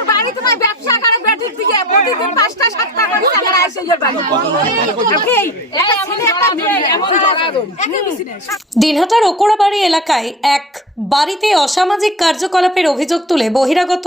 ওর বাড়ি তোমার ব্যবসা করে প্রতিদিন পাঁচটা, সাতটা করে আমরা আসে দিনহাটার ওকরাবাড়ি এলাকায় এক বাড়িতে অসামাজিক কার্যকলাপের অভিযোগ তুলে বহিরাগত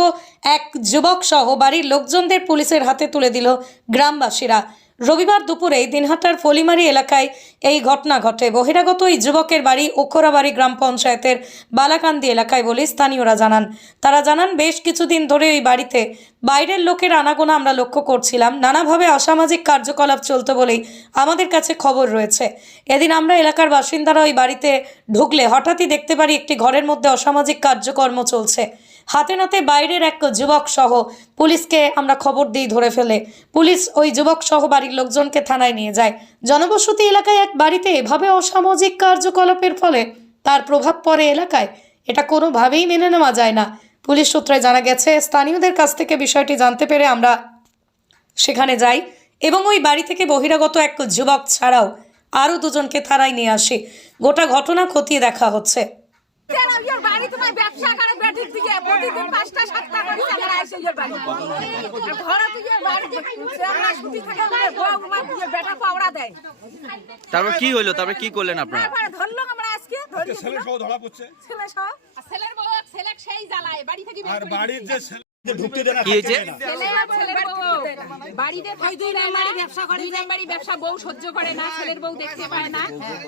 এক যুবক সহ বাড়ির লোকজনদের পুলিশের হাতে তুলে দিল গ্রামবাসীরা। রবিবার দুপুরে দিনহাটার ফলিমারি এলাকায় এই ঘটনা ঘটে। বহিরাগত এই যুবকের বাড়ি ওখরাবাড়ি গ্রাম পঞ্চায়েতের বালাকান্দি এলাকায় বলে স্থানীয়রা জানান। তারা জানান, বেশ কিছুদিন ধরে ওই বাড়িতে বাইরের লোকের আনাগোনা আমরা লক্ষ্য করছিলাম। নানাভাবে অসামাজিক কার্যকলাপ চলতে বলেই আমাদের কাছে খবর রয়েছে। এদিন আমরা এলাকার বাসিন্দারা ওই বাড়িতে ঢুকলে হঠাৎই দেখতে পারি একটি ঘরের মধ্যে অসামাজিক কার্যকর্ম চলছে। হাতে নাতে বাইরের এক যুবক সহ পুলিশকে আমরা খবর দিই ধরে ফেলে। পুলিশ ওই যুবক সহ বাড়ির লোকজনকে থানায় নিয়ে যায়। জনবসতি এলাকায় এক বাড়িতে এভাবে অসামাজিক কার্যকলাপের ফলে তার প্রভাব পড়ে এলাকায়, এটা কোনোভাবেই মেনে নেওয়া যায় না। পুলিশ সূত্রে জানা গেছে, স্থানীয়দের কাছ থেকে বিষয়টি জানতে পেরে আমরা সেখানে যাই এবং ওই বাড়ি থেকে বহিরাগত এক যুবক ছাড়াও আরও দুজনকে থানায় নিয়ে আসি। গোটা ঘটনা খতিয়ে দেখা হচ্ছে। প্রতিদিন পাঁচটা সাতটা করে আমরা বাড়ি। ঘরে বাড়িতে আমরা ছুটি থাকে বউ বিয়ে বেটা পাওড়া দেয়। তারপর কি হইল? তারপর কি করলেন আপনারা? তারপরে ধরলো আমরা আজকে ছেলে। সহ ধরা পড়ছে। ছেলে সহ। ছেলের বউ ছেলে সেই জ্বালায় বাড়ি থেকে আর বাড়ির যে ঢুকতে দেয় না কি হয়েছে? না। ব্যবসা করে বউ সহ্য করে না ছেলের বউ দেখতে পায় না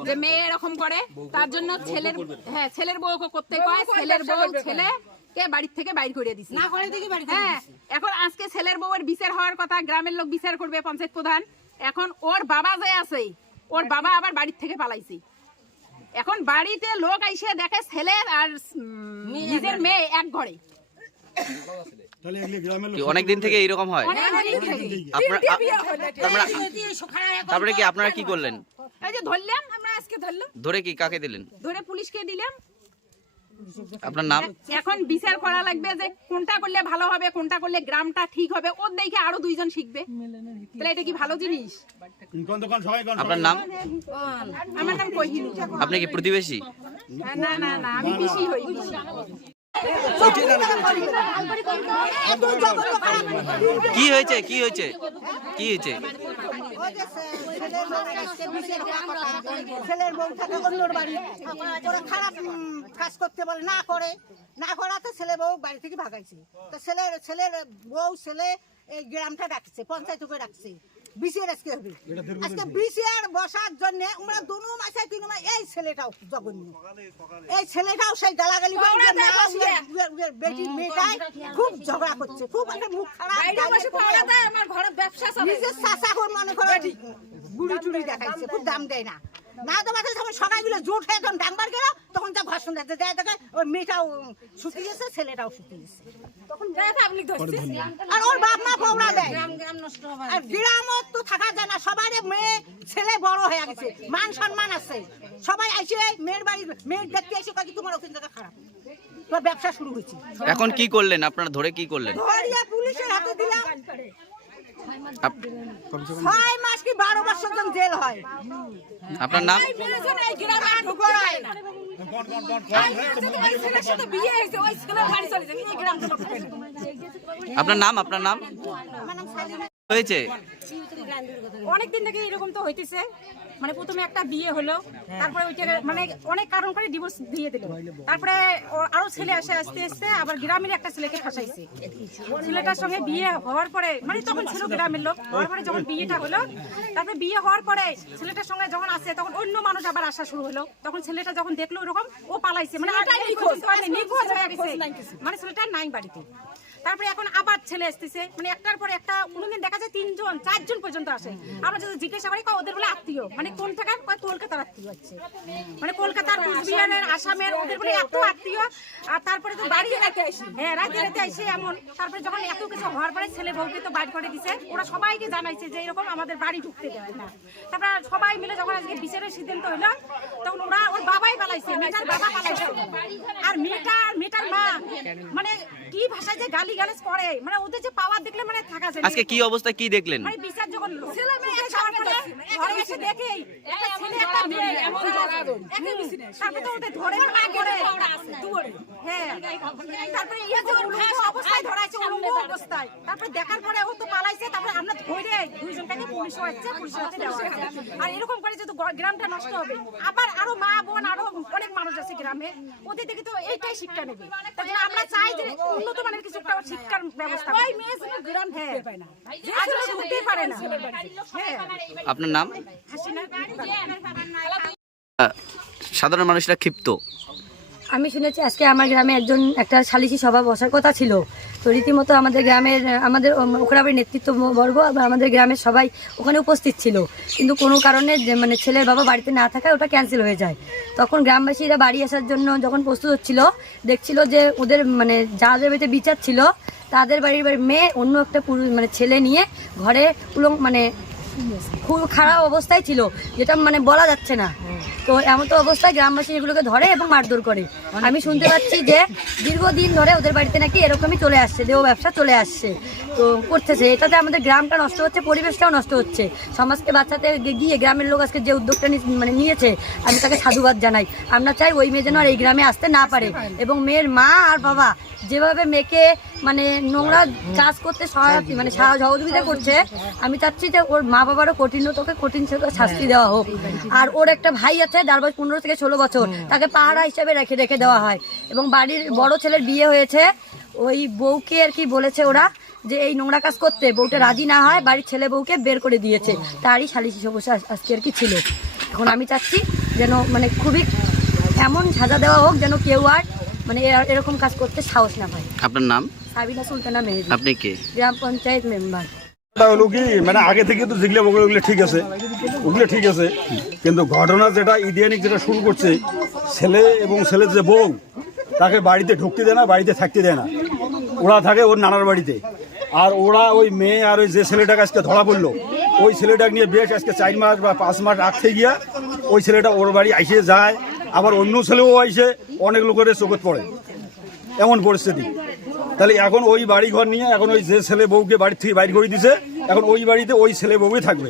যে মেয়ে এরকম করে। তার জন্য ছেলের হ্যাঁ ছেলের বউকে করতে কয় ছেলের বউ ছেলে কে বাড়ির থেকে বাইর করে দিছে? না করে দেখি বাড়ি হ্যাঁ এখন আজকে ছেলের বউয়ের বিচার হওয়ার কথা গ্রামের লোক বিচার করবে পঞ্চায়েত প্রধান। এখন ওর বাবা যে আছে ওর বাবা আবার বাড়ির থেকে পালাইছে। এখন বাড়িতে লোক আইসে দেখে ছেলে আর নিজের মেয়ে এক ঘরে। তাহলে এগুলি গ্রামের লোক কি অনেকদিন থেকে এইরকম হয়? অনেক দিন থেকে। আপনারা তিনটে বিয়ে হলো। আপনারা তারপরে কি আপনারা কি করলেন? এই যে ধরলাম আমরা আজকে ধরলাম। ধরে কি কাকে দিলেন? ধরে পুলিশকে দিলাম। আপনার নাম? এখন বিচার করা লাগবে যে কোনটা করলে ভালো হবে কোনটা করলে গ্রামটা ঠিক হবে। ওর দেখে আরও দুইজন শিখবে। তাহলে এটা কি ভালো জিনিস? আপনার নাম? আমার নাম কহিনু আপনি কি প্রতিবেশী? না না না আমি বেশি হই কি হয়েছে? কি হয়েছে? কি হয়েছে? ছেলের বউ থাকে অন্যর বাড়ি। ওরা খারাপ কাজ করতে বলে, না করে। না করাতে ছেলে বউ বাড়ি থেকে ভাগাইছে। তো ছেলের ছেলের বউ, ছেলে এই গ্রামটা ডাকছে পঞ্চায়েতকে ডাকছে। বিশের আজকে হবে। আজকে বিশের বসার জন্য আমরা দুনু মাসে তিন মাস এই ছেলেটাও জঘন্য এই ছেলেটাও সেই গালাগালি করে যে না, উয়ের- উয়ের- উয়ের বেটির মেয়েটাই খুব ঝগড়া করছে খুব একটা মুখ খারাপ গালি করে। আমার ঘরে ব্যবসা নিজের চাষা করে মনে করো বুড়ি টুড়ি দেখাইছে খুব দাম দেয় না। না দেওয়া যখন সবাই মিলে জোট হয়ে যখন ডাংবার গেল তখন যা দেয় দেখে ওই মেয়েটাও শুকিয়েছে ছেলেটাও শুকিয়েছে আর ওর বাপ মা পৌড়া দেয়। আর গ্রামও তো থাকা যায় না সবার মেয়ে ছেলে বড় হয়ে গেছে মান সম্মান আছে। সবাই আইসে মেয়ের বাড়ি মেয়ের দেখতে এসে কাজে তোমার ওখান থেকে খারাপ? তোর ব্যবসা শুরু হয়েছে। এখন কি করলেন? আপনারা ধরে কি করলেন? ধরিয়া পুলিশের হাতে দিলাম। ছয় মাস কি বারো বছর জন জেল হয়। আপনার নাম? আপনার নাম আপনার নাম? হয়েছে? অনেকদিন থেকে এরকম তো হইতেছে। মানে প্রথমে একটা বিয়ে হলো তারপরে ওইটা মানে অনেক কারণ করে ডিভোর্স দিয়ে দিল। তারপরে আরও ছেলে আসে আসতে আসতে আবার গ্রামের একটা ছেলেকে ফাঁসাইছে। ছেলেটার সঙ্গে বিয়ে হওয়ার পরে মানে তখন ছিল গ্রামের লোক হওয়ার পরে যখন বিয়েটা হলো তারপরে বিয়ে হওয়ার পরে ছেলেটার সঙ্গে যখন আসে তখন অন্য মানুষ আবার আসা শুরু হলো। তখন ছেলেটা যখন দেখল ওরকম ও পালাইছে। মানে হয়নি, নিখোঁজ হয়ে গেছে। মানে ছেলেটা নাই বাড়িতে। তারপরে এখন আবার ছেলে আসতেছে মানে একটার পর একটা, কোনোদিন দেখা যায় তিনজন, চারজন পর্যন্ত আসে। আমরা যদি জিজ্ঞাসা করি ওদের বলে আত্মীয়। মানে কোন টাকার কলকাতার আত্মীয় হচ্ছে মানে কলকাতার, কুচবিহারের, আসামের, ওদের বলে এত আত্মীয়। আর তারপরে তো বাড়ি হ্যাঁ রাতে রাতে এসে এমন। তারপরে যখন এত কিছু হওয়ার পরে ছেলে বউকে তো বাড়ি করে দিছে। ওরা সবাইকে জানাইছে যে এরকম আমাদের বাড়ি ঢুকতে দেয় না। তারপরে সবাই মিলে যখন আজকে বিচারের সিদ্ধান্ত হইল তখন ওরা ওর বাবাই পালাইছে মেয়েটার বাবা পালাইছে। আর মা মানে কি ভাষায় যে গালি গালাজ করে? মানে ওদের যে পাওয়ার দেখলে মানে থাকা যায়। আজকে কি অবস্থা কি দেখলেন? মানে বিচার যখন ছেলে মেয়ে যাওয়ার পরে ঘরে এসে দেখেই একটা ছেলে একটা মেয়ে। এমন জগাদন তারপরে তো ওদের ধরে না করে হ্যাঁ। তারপরে ইয়ে যে ওর মুখ অবস্থায় ধরাইছে ওর অবস্থায়। তারপরে দেখার পরে ও তো পালাইছে তারপরে আমরা ধরে দুইজনটাকে পুলিশ হচ্ছে হাতে দেওয়া আর এরকম করে যেহেতু গ্রামটা নষ্ট হবে আবার আরও মা বোন আরও অনেক মানুষ আছে গ্রামে ওদের থেকে তো এইটাই শিক্ষা নেবে। তার জন্য আমরা চাই যে উন্নত মানের কিছু একটা শিক্ষার ব্যবস্থা ওই মেয়ে গ্রাম থেকে পায় না। পারে না। হ্যাঁ। আপনার নাম? হাসিনা সাধারণ মানুষরা ক্ষিপ্ত। আমি শুনেছি আজকে আমার গ্রামে একজন, একটা সালিশি সভা বসার কথা ছিল। তো রীতিমতো আমাদের গ্রামের, আমাদের ওখরাবের নেতৃত্ব বর্গ আমাদের গ্রামের সবাই ওখানে উপস্থিত ছিল। কিন্তু কোনো কারণে মানে ছেলের বাবা বাড়িতে না থাকায় ওটা ক্যান্সেল হয়ে যায়। তখন গ্রামবাসীরা বাড়ি আসার জন্য যখন প্রস্তুত হচ্ছিল, দেখছিল যে ওদের মানে যাদের বাড়িতে বিচার ছিল, তাদের বাড়ির বাড়ির মেয়ে অন্য একটা পুরুষ মানে ছেলে নিয়ে ঘরে উলং মানে খুব খারাপ অবস্থায় ছিল, যেটা মানে বলা যাচ্ছে না। তো এমন তো অবস্থায় গ্রামবাসী এগুলোকে ধরে এবং মারধর করে। আমি শুনতে পাচ্ছি যে দীর্ঘদিন ধরে ওদের বাড়িতে নাকি এরকমই চলে আসছে, দেহ ব্যবসা চলে আসছে। তো করতেছে। এটাতে আমাদের গ্রামটা নষ্ট হচ্ছে, পরিবেশটাও নষ্ট হচ্ছে। সমাজকে বাচ্চাতে গিয়ে গ্রামের লোক আজকে যে উদ্যোগটা মানে নিয়েছে, আমি তাকে সাধুবাদ জানাই। আমরা চাই ওই মেয়ে যেন আর এই গ্রামে আসতে না পারে। এবং মেয়ের মা আর বাবা যেভাবে মেয়েকে মানে নোংরা চাষ করতে সহায়তা মানে সহ- সহযোগিতা করছে, আমি চাচ্ছি যে ওর মা বাবারও কঠিন থেকে শাস্তি দেওয়া হোক। আর ওর একটা ভাই আছে, যার বয়স পনেরো থেকে ষোলো বছর। তাকে পাহারা হিসাবে রেখে রেখে দেওয়া হয়। এবং বাড়ির বড় ছেলের বিয়ে হয়েছে। ওই বউকে আর কি বলেছে ওরা যে এই নোংরা কাজ করতে বউটা রাজি না হয় বাড়ির ছেলে বউকে বের করে দিয়েছে। তারই সালিশি সমস্যা আজকে আর কি ছিল। এখন আমি চাচ্ছি যেন মানে খুবই এমন সাজা দেওয়া হোক যেন কেউ আর মানে এরকম কাজ করতে সাহস না পায়। আপনার নাম? সাবিনা সুলতানা মেহেদি। আপনি কে? গ্রাম পঞ্চায়েত মেম্বার। হলো কি মানে আগে থেকে তো যেগুলো বলে ওগুলো ঠিক আছে, ওগুলো ঠিক আছে, কিন্তু ঘটনা যেটা ইডিয়ানিক যেটা শুরু করছে, ছেলে এবং ছেলের যে বউ, তাকে বাড়িতে ঢুকতে দেয় না, বাড়িতে থাকতে দেয় না। ওরা থাকে ওর নানার বাড়িতে। আর ওরা ওই মেয়ে আর ওই যে ছেলেটাকে আজকে ধরা পড়ল, ওই ছেলেটাকে নিয়ে বেশ আজকে চার মাস বা পাঁচ মাস রাখতে গিয়া ওই ছেলেটা ওর বাড়ি আইসে যায়, আবার অন্য ছেলেও আইসে, অনেক লোকের চোখত পড়ে। এমন পরিস্থিতি। তাহলে এখন ওই বাড়ি ঘর নিয়ে এখন ওই যে ছেলে বউকে বাড়ি থেকে বাইর করে দিছে, এখন ওই বাড়িতে ওই ছেলে বউই থাকবে।